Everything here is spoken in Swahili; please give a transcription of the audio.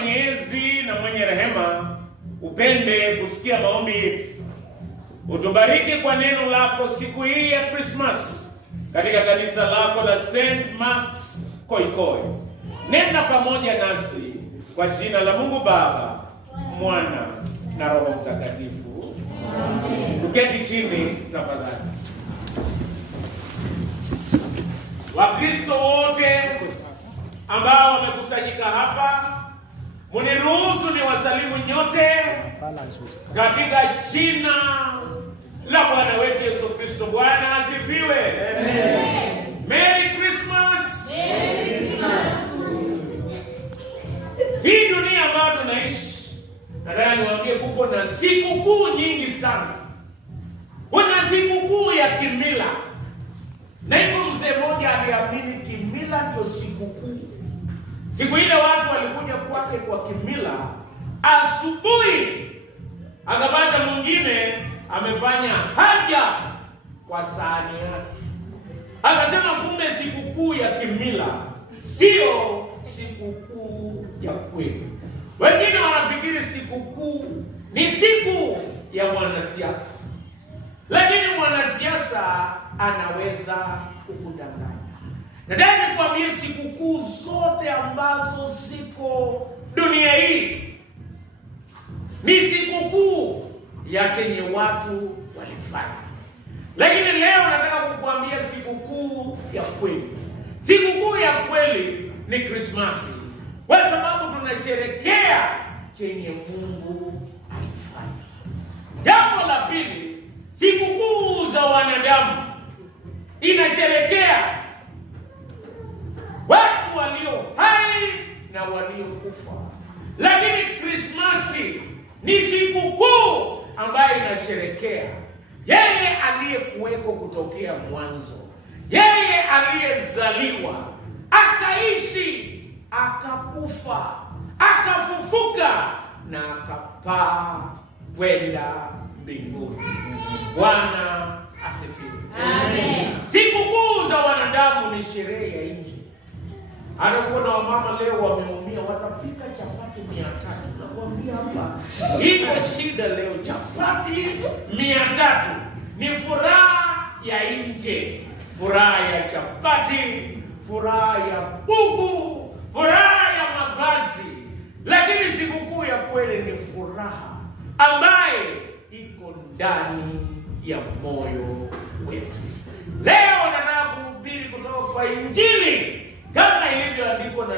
Mwenyezi na mwenye rehema, upende kusikia maombi yetu. Utubariki kwa neno lako siku hii ya Christmas katika kanisa lako la St. Mark's Koikoi. Nenda pamoja nasi kwa jina la Mungu Baba, Mwana na Roho Mtakatifu. Amen. Tuketi chini tafadhali. Wakristo wote ambao wamekusanyika hapa, muniruhusu ni wasalimu nyote katika jina la Bwana wetu Yesu Kristo. Bwana asifiwe. Amen. Merry Christmas. Merry Christmas. Hii dunia ambayo tunaishi, nataka niwaambie kuko na sikukuu nyingi sana. Kuna sikukuu ya kimila. Na iko mzee mmoja aliamini kimila ndio sikukuu. Siku ile watu walikuja kwake kwa kimila, asubuhi akapata mwingine amefanya haja kwa sahani yake. Akasema kumbe sikukuu ya kimila sio sikukuu ya kweli. Wengine wanafikiri sikukuu ni siku ya mwanasiasa. Lakini mwanasiasa anaweza kukudanganya. Nataka nikwambie sikukuu zote ambazo ziko dunia hii ni sikukuu ya chenye watu walifanya. Lakini leo nataka kukuambia sikukuu ya kweli. Sikukuu ya kweli ni Krismasi, kwa sababu tunasherekea chenye Mungu alifanya. Jambo la pili, sikukuu za wanadamu inasherekea watu walio hai na waliokufa. Lakini Krismasi ni sikukuu ambayo inasherekea yeye aliyekuweko kutokea mwanzo, yeye aliyezaliwa, akaishi, akakufa, akafufuka na akapaa kwenda mbinguni. Bwana asifiwe. Amen. Sikukuu za wanadamu ni sherehe ya nje. Hata kuna wamama leo wameumia, watapika chapati 300. Nakwambia hapa, iko shida leo. Chapati 300 ni furaha ya nje, furaha ya chapati, furaha ya bugu, furaha ya mavazi. Lakini sikukuu ya kweli ni furaha ambaye iko ndani ya moyo wetu. Leo nataka kuhubiri kutoka kwa Injili kama ilivyoandikwa na